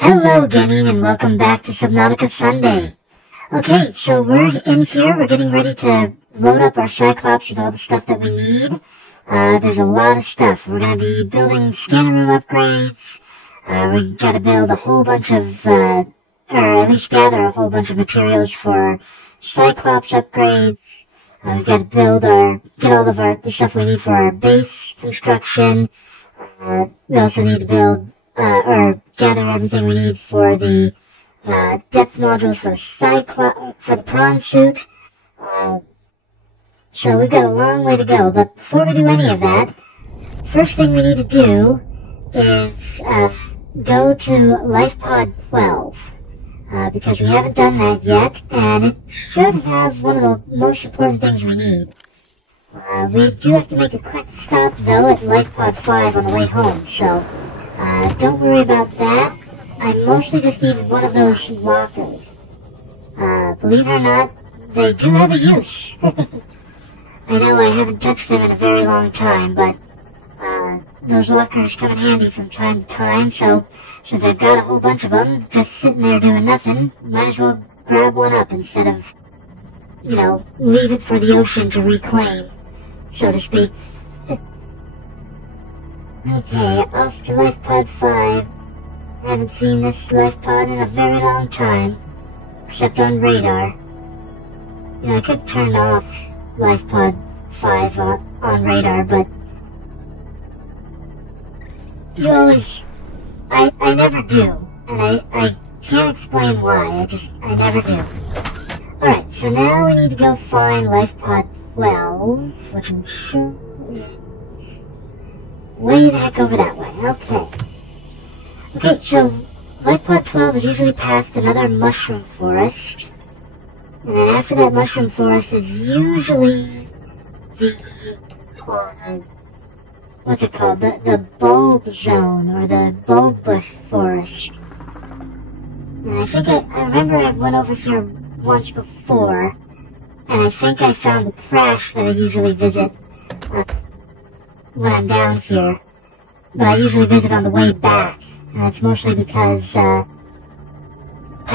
Hello, gaming, and welcome back to Subnautica Sunday. Okay, so we're in here. We're getting ready to load up our Cyclops with all the stuff that we need. There's a lot of stuff. We're going to be building scanner room upgrades. We got to build a whole bunch of, or at least gather a whole bunch of materials for Cyclops upgrades. We've got to get all of the stuff we need for our base construction. We also need to build, or gather everything we need for the depth modules for the prawn suit. So we've got a long way to go, but before we do any of that, first thing we need to do is go to LifePod 12, because we haven't done that yet, and it should have one of the most important things we need. We do have to make a quick stop, though, at LifePod 5 on the way home, so don't worry about that. I mostly just needed one of those lockers. Believe it or not, they do have a use. I know I haven't touched them in a very long time, but those lockers come in handy from time to time, so since I've got a whole bunch of them just sitting there doing nothing, might as well grab one up instead of, leave it for the ocean to reclaim, so to speak. Okay, off to LifePod 5. Haven't seen this LifePod in a very long time, except on radar. I could turn off LifePod 5 on radar, but you always... I never do, and I can't explain why, I never do. Alright, so now we need to go find LifePod 12, which I'm sure is way the heck over that way. Okay, so LifePod 12 is usually past another mushroom forest, and then after that mushroom forest is usually the, what's it called, the bulb zone, or the bulb bush forest. And I think I remember I went over here once before, and I think I found the crash that I usually visit when I'm down here, but I usually visit on the way back, and that's mostly because I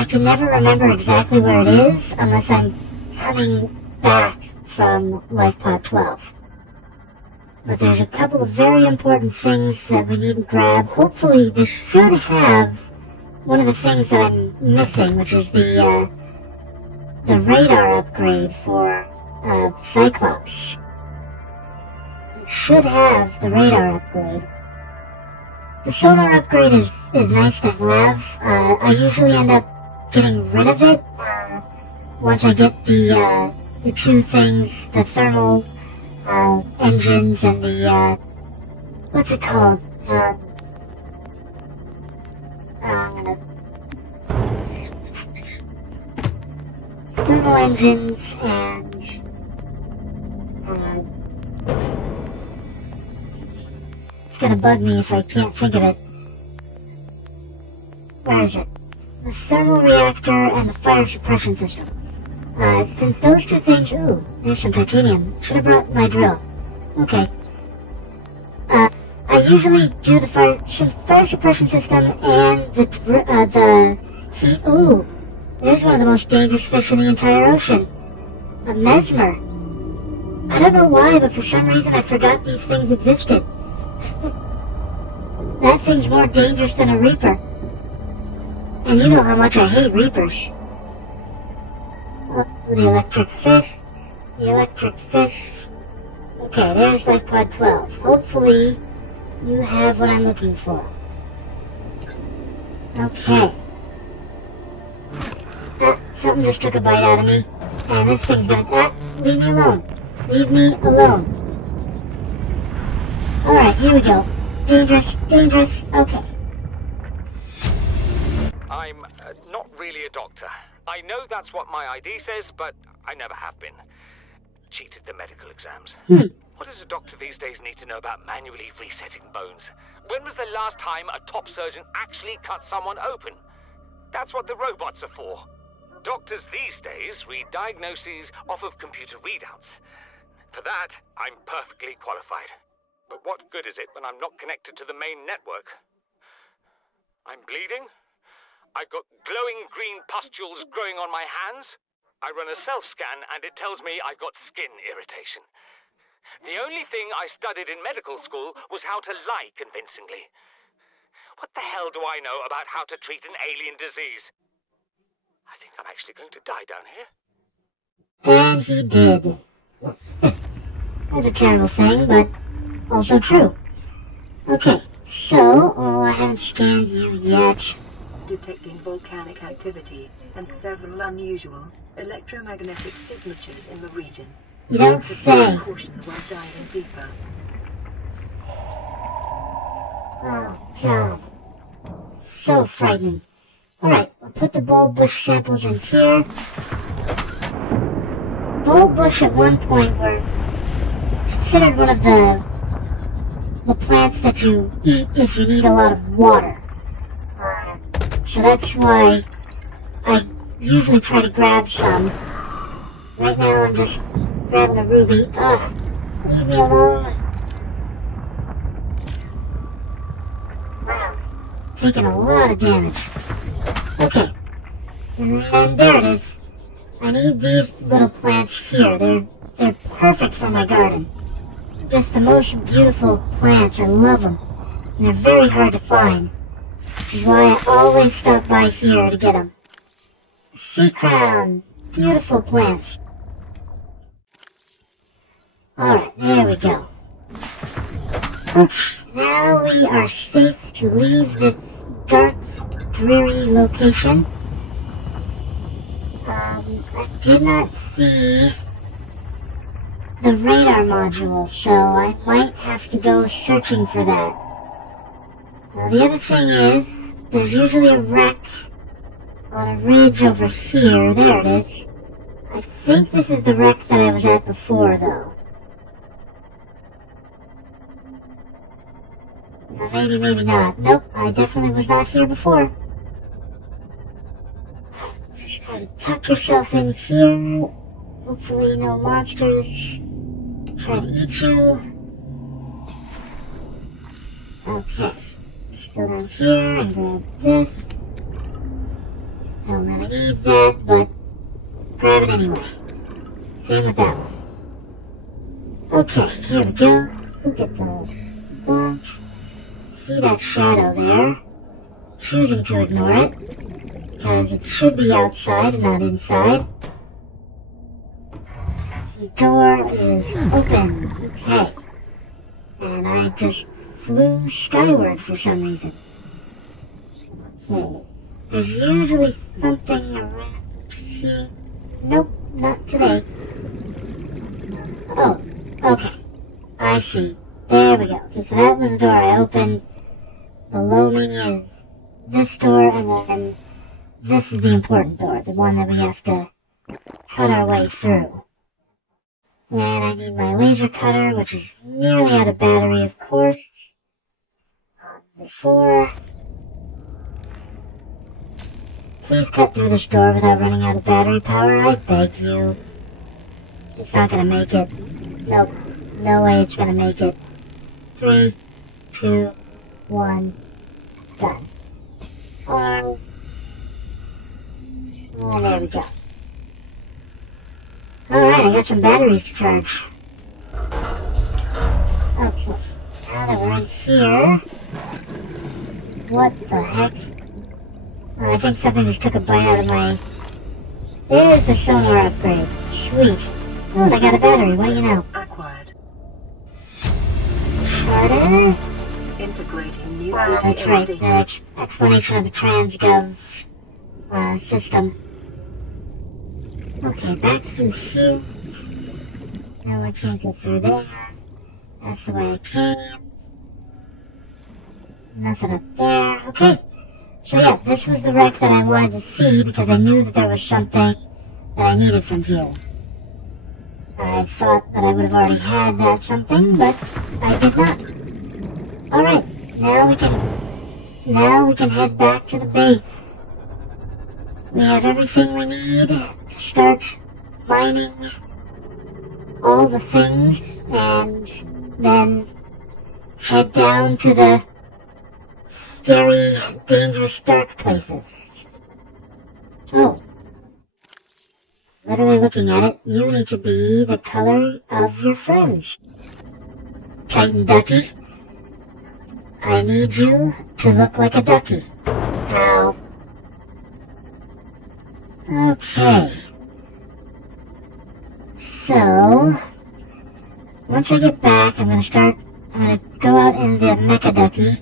can never remember exactly where it is unless I'm coming back from LifePod 12. But there's a couple of very important things that we need to grab. Hopefully this should have one of the things that I'm missing, which is the radar upgrade for Cyclops. It should have the radar upgrade. The sonar upgrade is nice to have. I usually end up getting rid of it once I get the two things, the thermal engines and the what's it called? Thermal engines and it's gonna bug me if I can't think of it. Where is it? The thermal reactor and the fire suppression system. Since those two things... Ooh, there's some titanium. Should have brought my drill. Okay. I usually do the fire suppression system and the heat... Ooh, there's one of the most dangerous fish in the entire ocean. A mesmer. I don't know why, but for some reason I forgot these things existed. That thing's more dangerous than a reaper. And you know how much I hate reapers. The electric fish. The electric fish. Okay, there's LifePod 12. Hopefully, you have what I'm looking for. Okay. Something just took a bite out of me. And this thing's gonna... leave me alone. Leave me alone. Alright, here we go. Dangerous, dangerous. Okay. I'm not really a doctor. I know that's what my ID says, but I never have been. Cheated the medical exams. What does a doctor these days need to know about manually resetting bones? When was the last time a top surgeon actually cut someone open? That's what the robots are for. Doctors these days read diagnoses off of computer readouts. For that, I'm perfectly qualified. But what good is it when I'm not connected to the main network? I'm bleeding? I've got glowing green pustules growing on my hands. I run a self-scan and it tells me I've got skin irritation. The only thing I studied in medical school was how to lie convincingly. What the hell do I know about how to treat an alien disease? I think I'm actually going to die down here. And he did. That's a terrible thing, but also true. Okay, so, I haven't scanned you yet. Detecting volcanic activity and several unusual electromagnetic signatures in the region. You don't say. Caution while diving deeper. Oh, God. So frightening. Alright, I'll put the bulb bush samples in here. Bulb bush at one point were considered one of the plants that you eat if you need a lot of water. So that's why I usually try to grab some. Right now I'm just grabbing a ruby. Ugh, leave me alone. Wow, taking a lot of damage. Okay, and there it is. I need these little plants here. They're perfect for my garden. Just the most beautiful plants. I love them. And they're very hard to find. Which is why I always stop by here to get them. Sea crown. Beautiful plants. Alright, there we go. Now we are safe to leave this dark, dreary location. I did not see the radar module, so I might have to go searching for that. Now the other thing is, there's usually a wreck on a ridge over here. There it is. I think this is the wreck that I was at before, though. Now maybe, maybe not. Nope, I definitely was not here before. Just try to tuck yourself in here. Hopefully no monsters try to eat you. Okay. Just go down here and grab this. I don't really need that, but grab it anyway. Same with that one. Okay, here we go. Look at that. See that shadow there? Choosing to ignore it, because it should be outside and not inside. The door is open. Okay. And I just flew skyward for some reason. Okay. There's usually something around here. Nope, not today. Oh, okay. I see. There we go. Okay, so that was the door I opened. Below me is this door, and then this is the important door, the one that we have to cut our way through. And I need my laser cutter, which is nearly out of battery, of course. Before... Please cut through this door without running out of battery power, I beg you. It's not gonna make it. Nope. No way it's gonna make it. 3, 2, 1, done. And there we go. Alright, I got some batteries to charge. Okay, now that we're in here... What the heck? I think something just took a bite out of my... There's the sonar upgrade. Sweet. Oh, I got a battery. What do you know? Acquired. Shutter? Integrating new That's right. The explanation of the TransGov system. Okay, back through here. No, I can't get through there. That's the way I came. Nothing up there. Okay. So yeah, this was the wreck that I wanted to see because I knew that there was something that I needed from here. I thought that I would have already had that something, but I did not. Alright, now we can head back to the base. We have everything we need to start mining all the things and then head down to the scary, dangerous, dark places. Oh. Literally looking at it, you need to be the color of your friends. Titan Ducky, I need you to look like a ducky. Ow. Okay. So, once I get back, I'm gonna go out in the Mecha Ducky,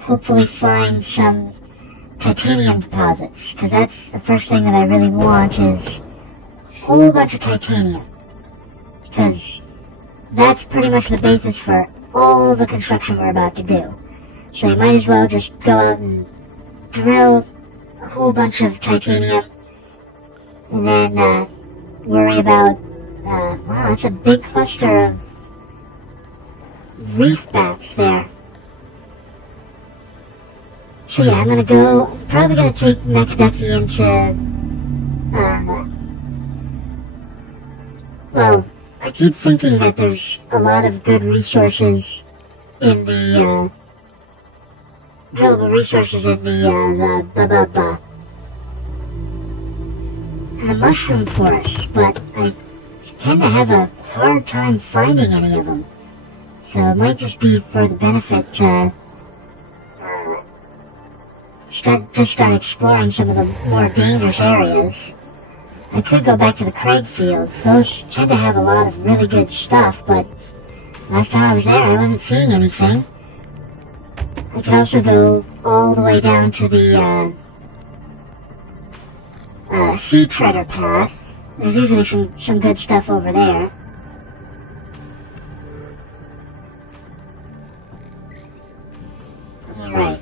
hopefully find some titanium deposits, because that's the first thing that I really want is a whole bunch of titanium. Because that's pretty much the basis for all the construction we're about to do. So you might as well just go out and drill a whole bunch of titanium, and then worry about, wow, it's a big cluster of reef bats there. So yeah, I'm probably gonna take Mecha Ducky into, well, I keep thinking that there's a lot of good resources in the, drillable resources in the mushroom forest, but I tend to have a hard time finding any of them. So it might just be for the benefit to start exploring some of the more dangerous areas. I could go back to the Craig fields. Those tend to have a lot of really good stuff, but last time I was there I wasn't seeing anything. I could also go all the way down to the Sea Treader path. There's usually some good stuff over there. Alright.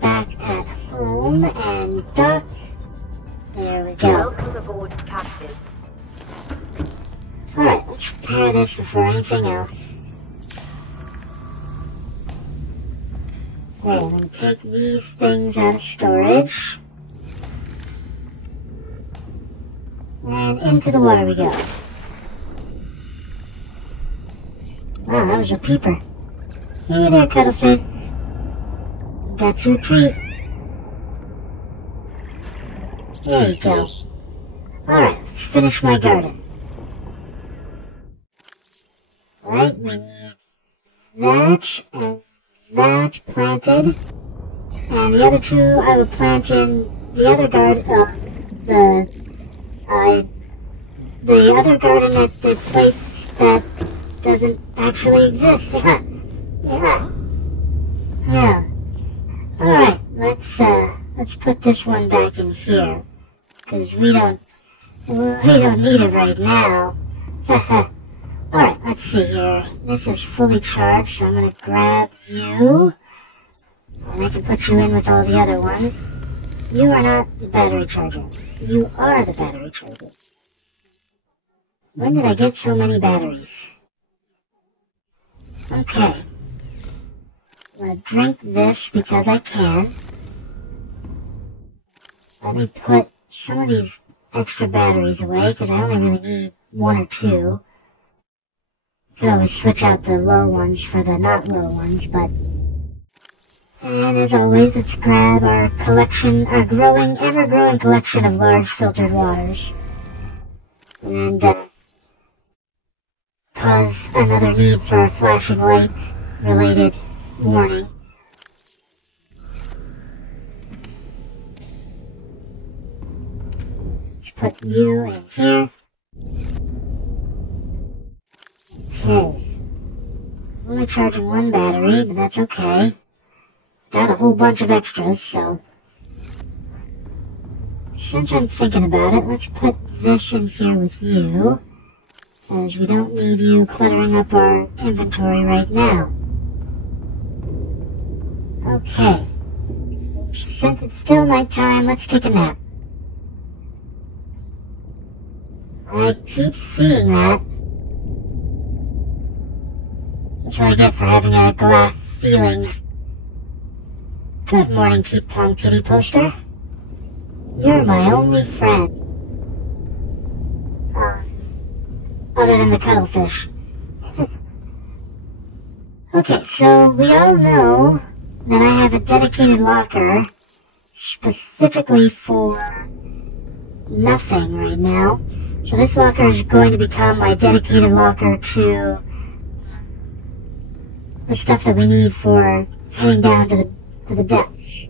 Back at home and dock. There we go. Welcome aboard, Captain. Alright, let's repair this before anything else. Okay, I'm going to take these things out of storage. And into the water we go. Wow, that was a peeper. Hey there, Cuttlefish. Got you a treat. There you go. Alright, let's finish my garden. Right, we need that and that planted. And the other two I will plant in the other garden, the other garden at the place that doesn't actually exist. Yeah. Alright, let's put this one back in here. Because we don't need it right now. Alright, let's see here. This is fully charged, so I'm gonna grab you. And I can put you in with all the other ones. You are not the battery charger. You are the battery charger. When did I get so many batteries? Okay. I'm gonna drink this because I can. Let me put some of these extra batteries away because I only really need one or two. Could always switch out the low ones for the not low ones, but... And as always, let's grab our collection, our ever-growing collection of large filtered waters. And, cause another need for a flashing light-related warning. Let's put you in here. Okay. Only charging one battery, but that's okay. Got a whole bunch of extras, so... Since I'm thinking about it, let's put this in here with you. As we don't need you cluttering up our inventory right now. Okay. Since it's still nighttime, let's take a nap. I keep seeing that. That's what I get for having a glass ceiling. Good morning, Keep Calm Kitty poster. You're my only friend. Other than the cuttlefish. Okay, so we all know then I have a dedicated locker specifically for nothing right now. So this locker is going to become my dedicated locker to the stuff that we need for heading down to the depths.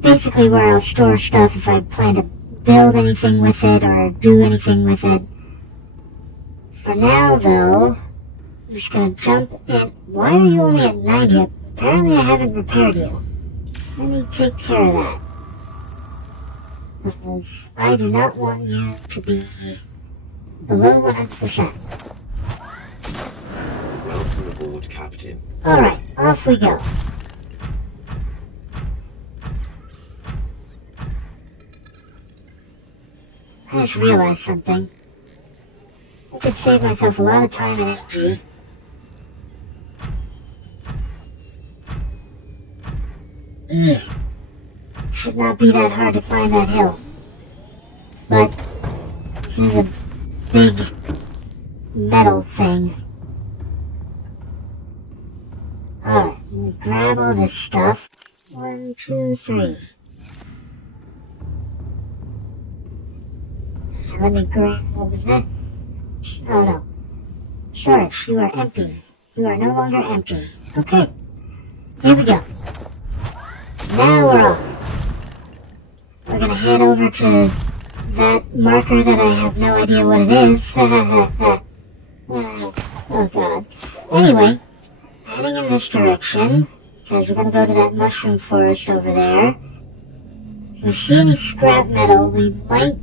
Basically where I'll store stuff if I plan to build anything with it or do anything with it. For now, though, I'm just going to jump in. Why are you only at 90? Apparently I haven't repaired you. Let me take care of that. Because I do not want you to be below 100%. Welcome aboard, Captain. Alright, off we go. I just realized something. I could save myself a lot of time and energy. Should not be that hard to climb that hill. But this is a big metal thing. Alright, let me grab all this stuff. 1, 2, 3. Let me grab what was that? Oh no. Storage, you are empty. You are no longer empty. Okay. Here we go. Now we're off. We're gonna head over to that marker that I have no idea what it is. Oh god. Anyway, heading in this direction, because we're gonna go to that mushroom forest over there. If we see any scrap metal, we might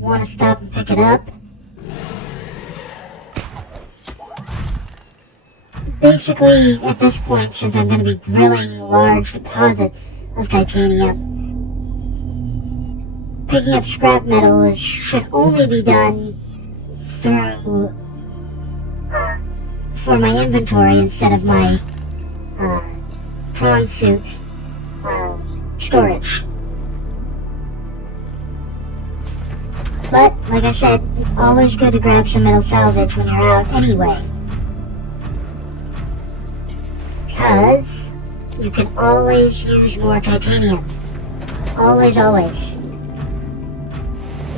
want to stop and pick it up. Basically, at this point, since I'm going to be drilling large deposits of titanium, picking up scrap metal should only be done through for my inventory instead of my prawn suit storage. But, like I said, it's always good to grab some metal salvage when you're out anyway. Because you can always use more titanium. Always, always.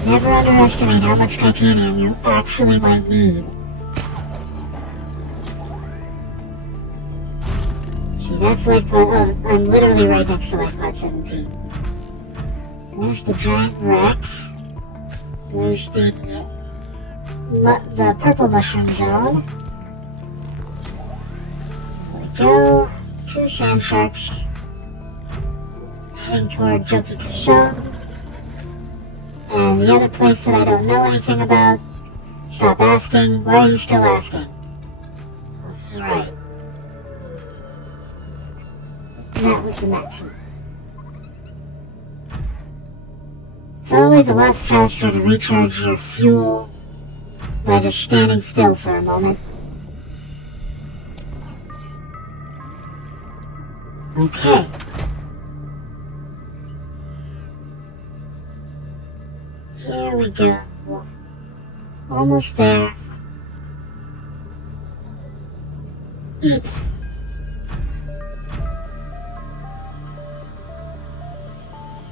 Never underestimate how much titanium you actually might need. See, that's life pod. Oh, I'm literally right next to life pod 17. There's the giant wreck. There's the purple mushroom zone. There we go. 2 sand sharks. Heading toward Joki Kasong. And the other place that I don't know anything about. Stop asking. Why are you still asking? Right. That was the maximum. It's always a lot faster to recharge your fuel by just standing still for a moment. Okay. Here we go. Almost there. Eep.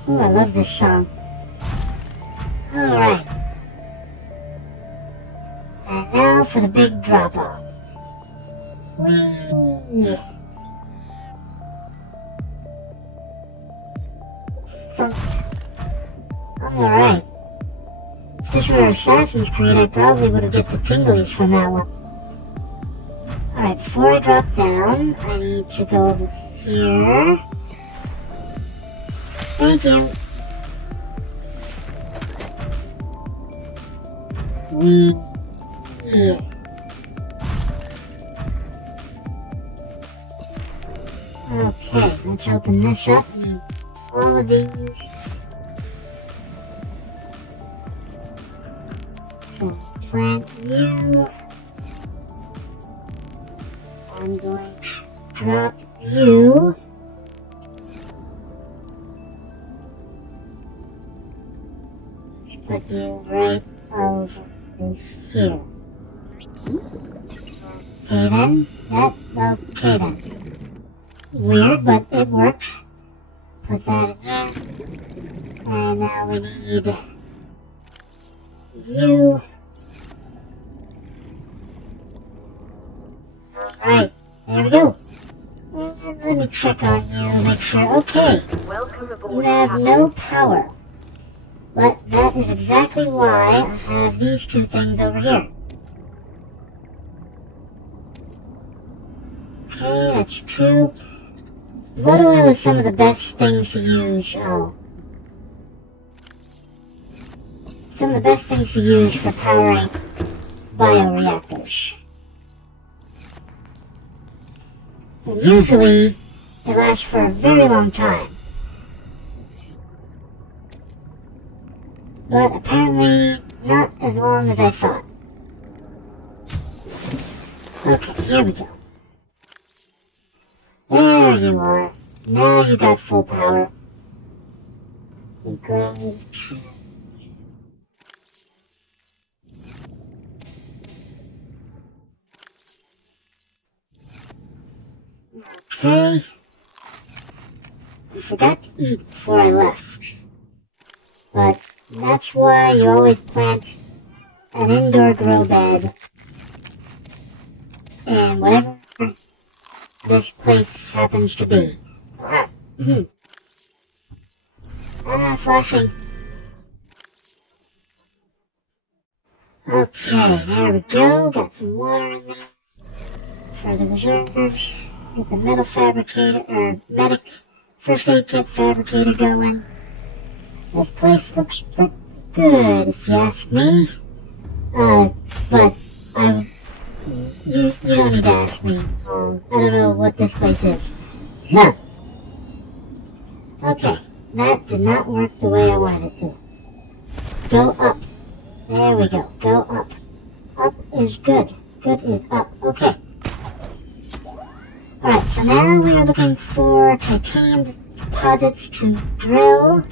Ooh, I love this song. Alright. And now for the big drop-off. Whee! Alright. If this were Assassin's Creed, I probably would have get the tinglies from that one. Alright, before I drop down, I need to go over here. Thank you. Yeah. Okay, let's open this up. All of these. So, plant you. I'm going to drop you. Let's put you right over here. Okay then. Okay then. weird, but it worked. Put that in there. And now we need you. Alright, there we go. And let me check on you, make sure. Okay, Welcome you aboard, have Captain. no power. But that is exactly why I have these two things over here. Okay, that's two. Blood oil is some of the best things to use. Oh. Some of the best things to use for powering bioreactors. And usually, it lasts for a very long time. But apparently, not as long as I thought. Okay, here we go. There you are. Now you got full power. Great. Okay. I forgot to eat before I left. But that's why you always plant an indoor grow bed in whatever this place happens to be. Flashing. Okay, there we go. Got some water in there for the reserves. Get the metal fabricator, or medic first aid kit fabricator going. This place looks pretty good, if you ask me. But you don't need to ask me. I don't know what this place is. So, okay, that did not work the way I wanted it to. Go up. There we go. Go up. Up is good. Good is up. Okay. Alright, so now we are looking for titanium deposits to drill.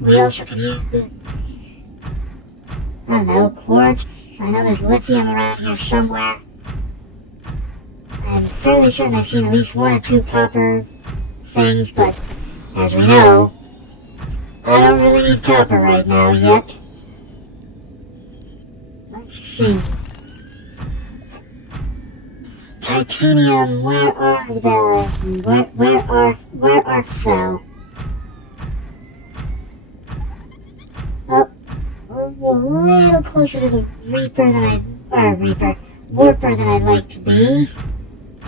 We also could use, I don't know, quartz. I know there's lithium around here somewhere. I'm fairly certain I've seen at least one or two copper things, but as we know, I don't really need copper right now yet. Let's see. Titanium, where art thou? Where art thou? Oh, we're a little closer to the Warper than I'd like to be.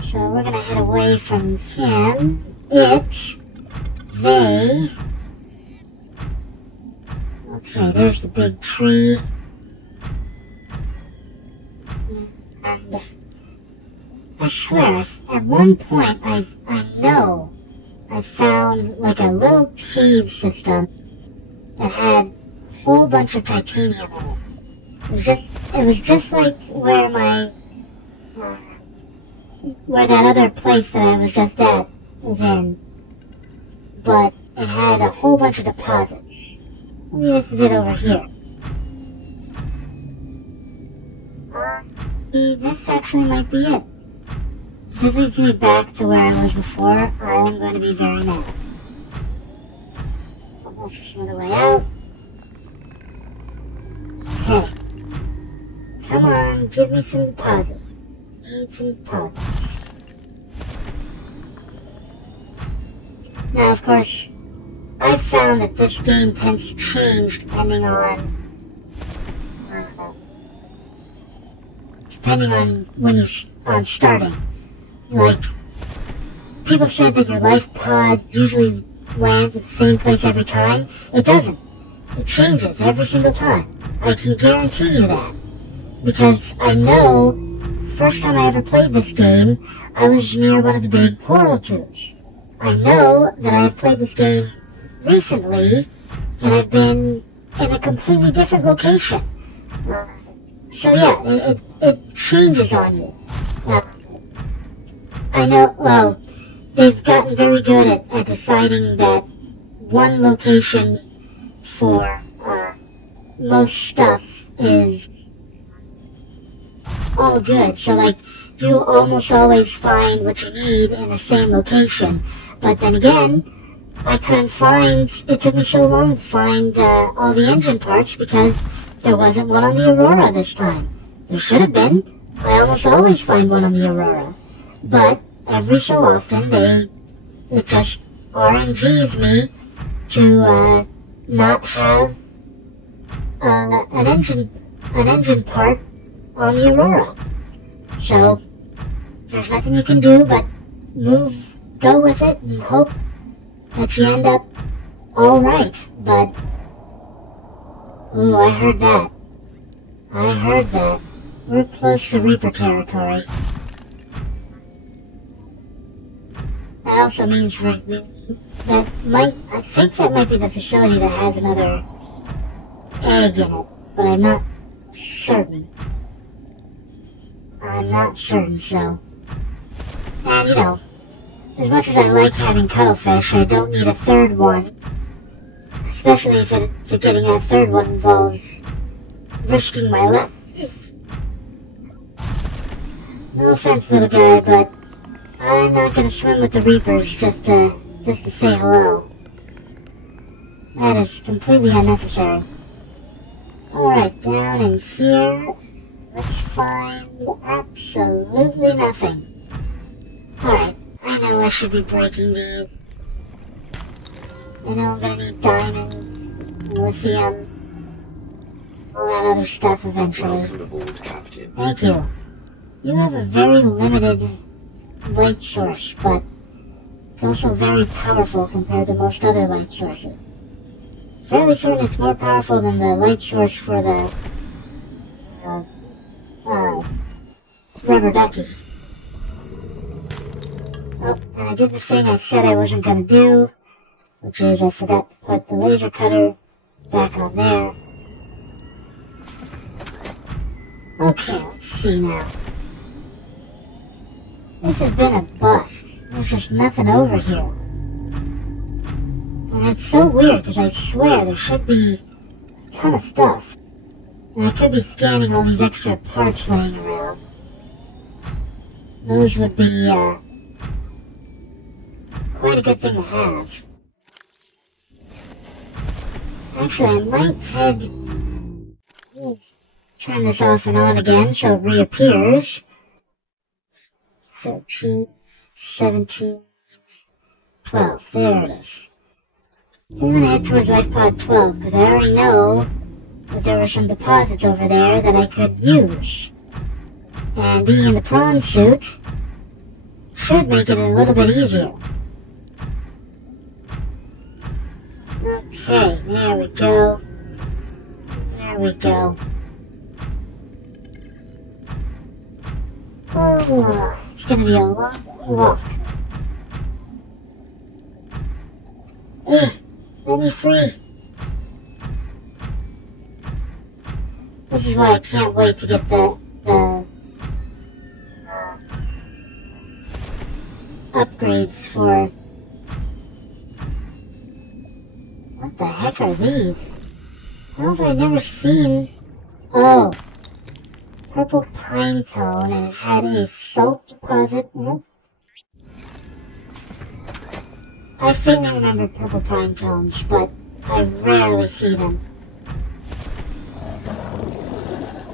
So we're gonna head away from him. They. Okay, there's the big tree. And I swear, at one point I know I found like a little cave system that had a whole bunch of titanium in it. It was just like where where that other place that I was just at was in, but it had a whole bunch of deposits. Maybe this is it over here. This actually might be it. If this leads me back to where I was before, I am going to be very mad. Almost just another way out. Okay. Come on, give me some deposits. Need some deposits. Now, of course, I've found that this game tends to change depending on when you're on starting. Like, people said that your life pod usually lands at the same place every time. It doesn't. It changes every single time. I can guarantee you that. Because I know, first time I ever played this game, I was near one of the big portal tubes. I know that I've played this game recently, and I've been in a completely different location. So yeah, it changes on you. I know, well, they've gotten very good at deciding that one location for most stuff is all good. So like, do almost always find what you need in the same location. But then again, I couldn't find, it took me so long to find all the engine parts because there wasn't one on the Aurora this time. There should have been. I almost always find one on the Aurora. But every so often, it just RNGs me to not have an engine part on the Aurora. So there's nothing you can do but go with it and hope that you end up all right. But ooh, I heard that. We're close to Reaper territory. That also means I think that might be the facility that has another egg in it, but I'm not certain. So. And you know, as much as I like having cuttlefish, I don't need a third one. Especially if getting a third one involves risking my life. No offense, little guy, but I'm not gonna swim with the Reapers just to say hello. That is completely unnecessary. Alright, down in here, let's find absolutely nothing. Alright, I know I should be breaking these. I know I'm gonna need diamonds, lithium, all that other stuff eventually. Thank you. You have a very limited light source, but it's also very powerful compared to most other light sources. Fairly certain it's more powerful than the light source for the rubber ducky. Oh, and I did the thing I said I wasn't gonna do, which is I forgot to put the laser cutter back on there. Okay, let's see now. This has been a bust. There's just nothing over here. And it's so weird, because I swear there should be a ton of stuff. And I could be scanning all these extra parts laying around. Those would be, quite a good thing to have. Actually, I might turn this off and on again so it reappears. 13, 17, 12. There it is. I'm going to head towards life pod 12 because I already know that there were some deposits over there that I could use. And being in the prawn suit should make it a little bit easier. Okay, there we go. There we go. Oh, it's gonna be a long walk. Let me free. This is why I can't wait to get the upgrades for... What the heck are these? How have I never seen... Oh. Purple pine cone, and it had a salt deposit. I faintly remember purple pine cones, but I rarely see them.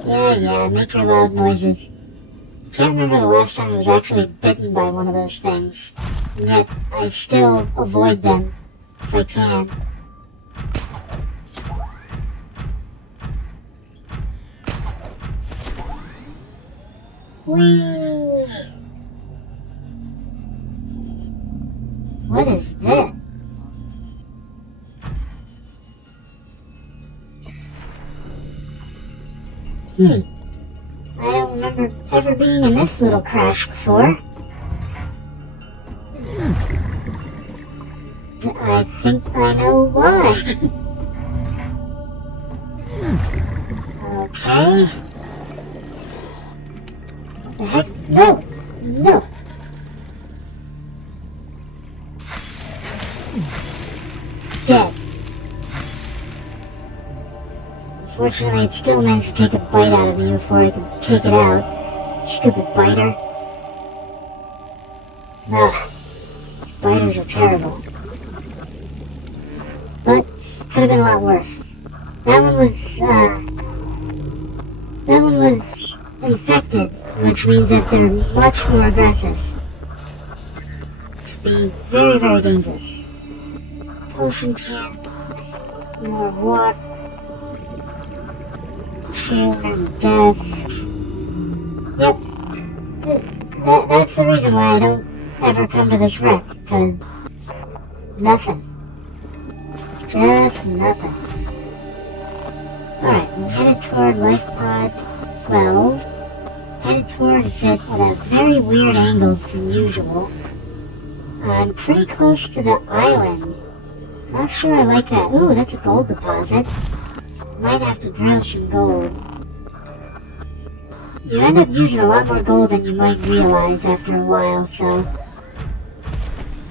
Yeah, make your loud noises. Can't remember the last time I was actually bitten by one of those things, and yet I still avoid them if I can. Whee! What is this? I don't remember ever being in this little crash before. I think I know why. Okay. What the heck? No! No! Dead. Unfortunately, it still managed to take a bite out of me before I could take it out. Stupid biter. Ugh, spiders are terrible. But, could have been a lot worse. That one was infected, which means that they're much more aggressive. Could be very, very dangerous. Potion can, more water, chair on the desk. Yep, that's the reason why I don't ever come to this wreck, because nothing. Just nothing. Alright, I'm headed toward life pod 12. Headed towards it at a very weird angle from usual. I'm pretty close to the island. Not sure I like that. Ooh, that's a gold deposit. Might have to drill some gold. You end up using a lot more gold than you might realize after a while, so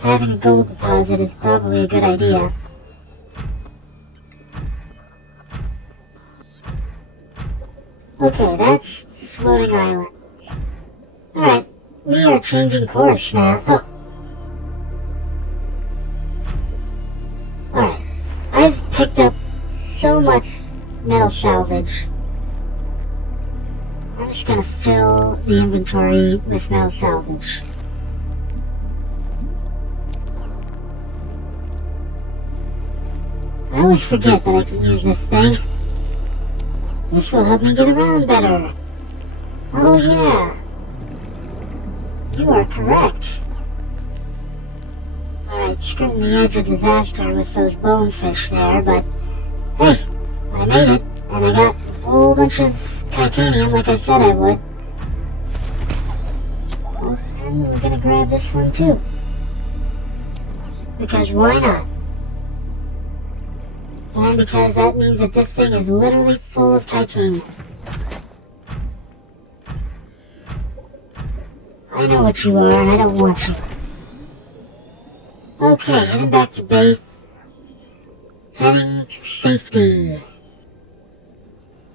having a gold deposit is probably a good idea. Okay, that's floating island. Alright, we are changing course now. Oh. Alright, I've picked up so much metal salvage. I'm just gonna fill the inventory with metal salvage. I always forget that I can use this thing. This will help me get around better. Oh yeah. You are correct. Alright, skirting the edge of disaster with those bonefish there, but hey, I made it, and I got a whole bunch of titanium like I said I would. And we're gonna grab this one too. Because why not? And because that means that this thing is literally full of titanium. I know what you are, and I don't want you. Okay, heading back to base. Heading to safety.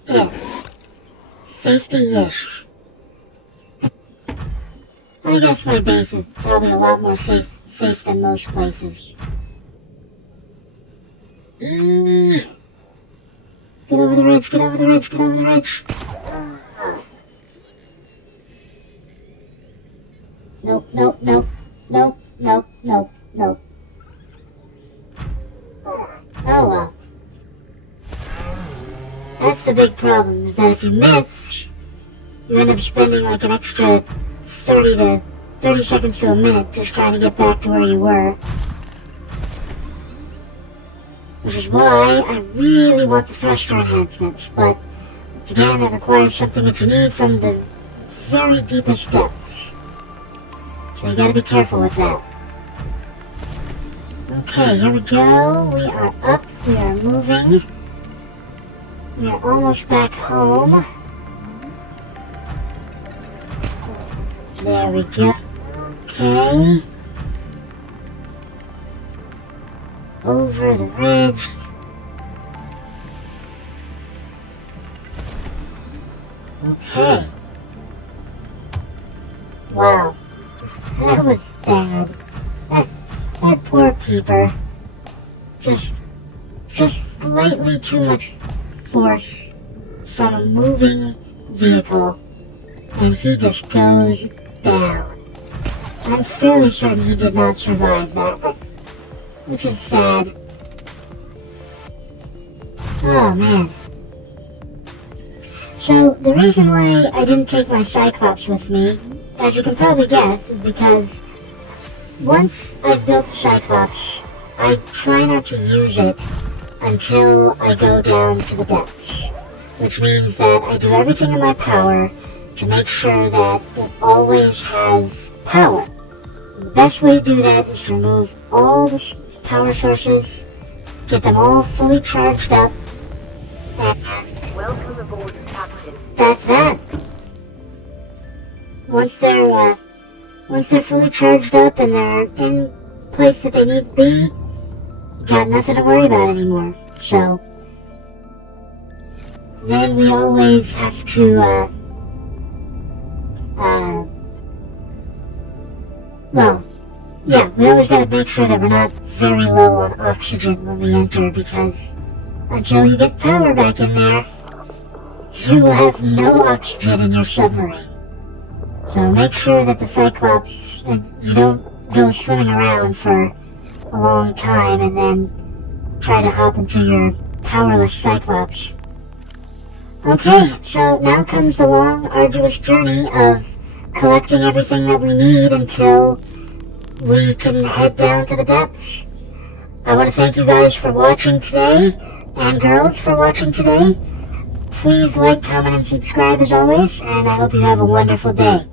Yeah. Safety-ish. I guess my base is probably a lot more safe than most places. Get over the ridge, get over the ridge, get over the ridge. Nope, nope, nope, nope, nope, nope, nope. Oh well. That's the big problem, is that if you miss, you end up spending like an extra 30 seconds to a minute just trying to get back to where you were. Which is why I really want the thruster enhancements, but again, that requires something that you need from the very deepest depths. So you gotta be careful with that. Okay, here we go. We are up, we are moving. We are almost back home. There we go. Okay. Over the ridge. Okay. Wow. That was bad. That poor peeper. Just slightly too much force from a moving vehicle. And he just goes down. I'm fairly certain he did not survive that. Which is sad. Oh man. So, the reason why I didn't take my Cyclops with me, as you can probably guess, is because once I've built the Cyclops, I try not to use it until I go down to the depths. Which means that I do everything in my power to make sure that it always has power. And the best way to do that is to remove all the power sources, get them all fully charged up, and Welcome aboard, Captain. that's that. Once they're fully charged up and they're in place that they need to be, you got nothing to worry about anymore. So then we always have to well, Yeah, we always gotta make sure that we're not very low on oxygen when we enter, because until you get power back in there, you will have no oxygen in your submarine. So make sure that the Cyclops, you don't go swimming around for a long time and then try to hop into your powerless Cyclops. Okay, so now comes the long, arduous journey of collecting everything that we need until we can head down to the depths. I want to thank you guys for watching today, and girls for watching today. Please like, comment, and subscribe as always, and I hope you have a wonderful day.